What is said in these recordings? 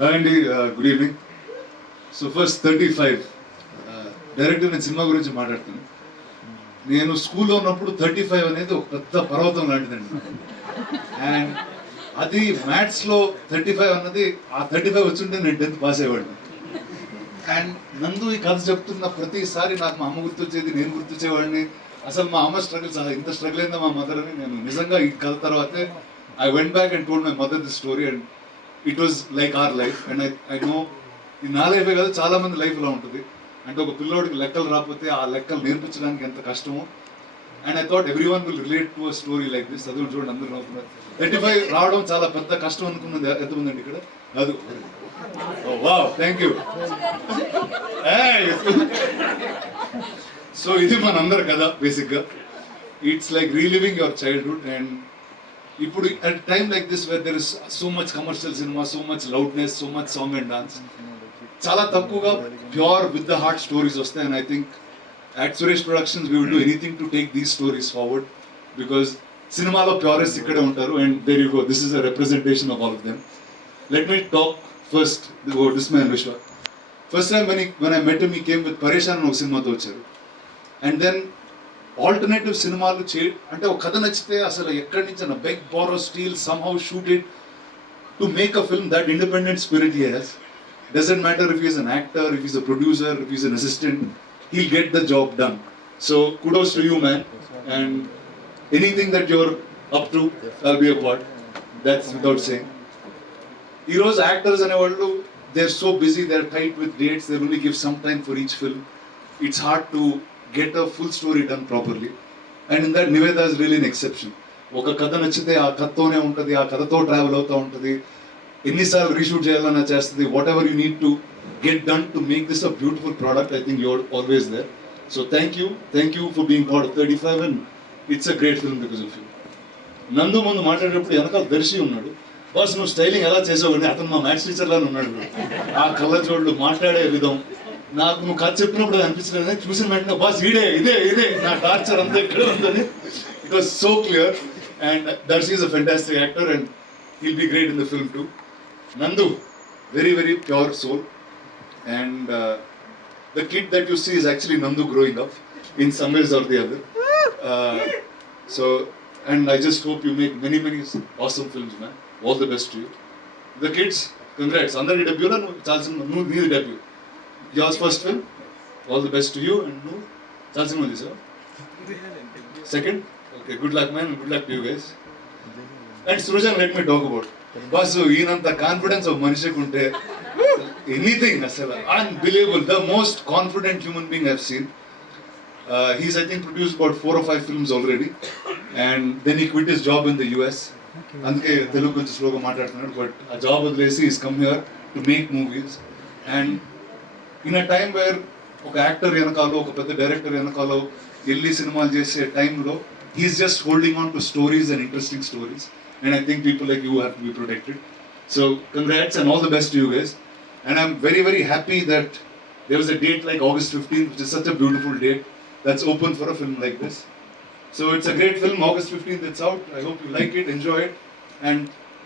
అండి good evening. So first 35 డైరెక్టర్ నేను సినిమా గురించి మాట్లాడుతాను. నేను స్కూల్లో ఉన్నప్పుడు 35 అనేది ఒక పెద్ద పర్వతం లాంటిదండి. అండ్ అది మ్యాథ్స్లో 35 అన్నది ఆ 35 వచ్చుంటే నేను 10th పాస్ అయ్యేవాడిని. అండ్ నందు ఈ కథ చెప్తున్న ప్రతిసారి నాకు మా అమ్మ గుర్తొచ్చేది, నేను గుర్తొచ్చేవాడిని. అసలు మా అమ్మ స్ట్రగుల్స్ ఇంత స్ట్రగుల్ అయిందా మా మదర్ అని నేను నిజంగా ఈ కథ తర్వాతే I went back and told my mother the story and it was like our life. And I know ఇది నా లైఫే కాదు, చాలా మంది లైఫ్లో ఉంటుంది. అంటే ఒక పిల్లోడికి లెక్కలు రాకపోతే ఆ లెక్కలు నేర్పించడానికి ఎంత కష్టమో. And I thought every one will relate to a story like this. చదువు చూడండి అందరూ నవ్వుతున్నారు. 35 రావడం చాలా పెద్ద కష్టం అనుకున్నది ఎంతమంది అండి ఇక్కడ? అది వావ్, థ్యాంక్ యూ. సో ఇది మనందరి కదా బేసిక్గా. It's like reliving your childhood. And ఇప్పుడు at time like this where there is so much commercial cinema, so much loudness, so much song and dance, చాలా తక్కువగా pure with the heart stories వస్తాయి. And I think at Suresh productions we will do anything to take these stories forward because సినిమాలో purest ఇక్కడే ఉంటారు. And there you go, this is a representation of all of them. Let me talk first this my and Vishwa. First time when I met him, he came with పరేషాన్ అని ఒక సినిమాతో వచ్చారు. And then alternative సినిమాలు అంటే ఒక కథ నచ్చితే అసలు ఎక్కడి నుంచి beg borrow steal somehow shoot it to make a film. That independent spirit he has. Doesn't matter if he's an actor, if he's a producer, if he's an assistant, he'll get the job done. So kudos to you, man. And anything that you're up to, I'll be a part. That's without saying. Heroes, actors and all, they're so busy, they're tight with dates, they only give some time for each film. It's hard to get a full story done properly. And in that, Niveda is really an exception. ఒక కథ నచ్చితే ఆ కథతోనే ఉంటుంది, ఆ కథతో ట్రావెల్ అవుతూ ఉంటుంది. ఎన్నిసార్లు రీషూట్ చేయాలన్నా చేస్తుంది. Whatever you need to get done to make this a beautiful product. I think you're always there. So thank you for being part of 35 and it's a great film because of you. Nandu ముందు మాట్లాడేటప్పుడు వెనకాల దర్శి ఉన్నాడు. బాస్ నువ్వు స్టైలింగ్ ఎలా చేసావు? అతను మా maths teacher లాగా ఉన్నాడు. ఆ కళ్ళజోళ్ళు, మాట్లాడే విధం, నాకు నువ్వు కథ చెప్పినప్పుడు అది అనిపించలేదు. చూసిన వెంటనే బాస్ ఇదే నా టార్చర్ అంతా ఇక్కడ ఉందని. It was so clear. And Darshi is a fantastic actor and he'll be great in the film too. Nandu, very very pure soul. And the kid that you see is actually Nandu growing up in some ways or the other. So and I just hope you make many awesome films, man. All the best to you. The kids, congrats. Andari debut la chalsin nu nee debut. Yours first film. All the best to you. And nu chalsin mali sir. Second. Okay, good luck, man. Good luck to you guys. And Srujan, let me talk about boss. ఈయనంత confidence ఒక మనిషికి ఉంటే anything అసలు unbelievable. The most confident human being I've seen. He's I think produce about 4 or 5 films already. And then he quit his job in the US. అందుకే తెలుగు కొంచెం స్లోగా మాట్లాడుతున్నాడు. బట్ ఆ జాబ్ వదిలేసి is come here to make movies. And in a time where ఒక యాక్టర్ వెనకాలో, ఒక పెద్ద డైరెక్టర్ వెనకాలో వెళ్ళి సినిమాలు చేసే టైంలో he's just holding on to stories and interesting stories. And I think people like you have to be protected. So congrats and all the best to you guys. And I'm very happy that there was a date like August 15th, which is such a beautiful date that's open for a film like this. So it's a great film. August 15th it's out. I hope you like it, enjoy it. And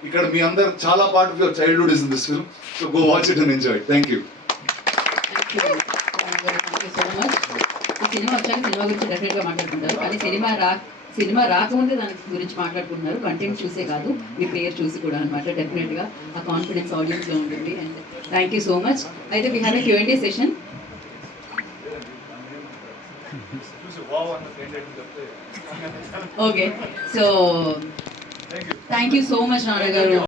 ikkada mee andar chala part of your childhood is in this film. So go watch it and enjoy it. Thank you. Thank you so much. ఈ సినిమా వచ్చాక సినిమా గురించి డెఫినెట్గా మాట్లాడుకుంటారు, కానీ సినిమా రాకముందే దాని గురించి మాట్లాడుకుంటున్నారు. కంటెంట్ చూసే కాదు, మీ పేరు చూసి కూడా అనమాట. డెఫినెట్గా ఆ కాన్ఫిడెన్స్ ఆడియన్స్లో ఉంటుంది. And thank you so much. అయితే we have a Q&A session. Okay, so thank you so much నాన్న గారు.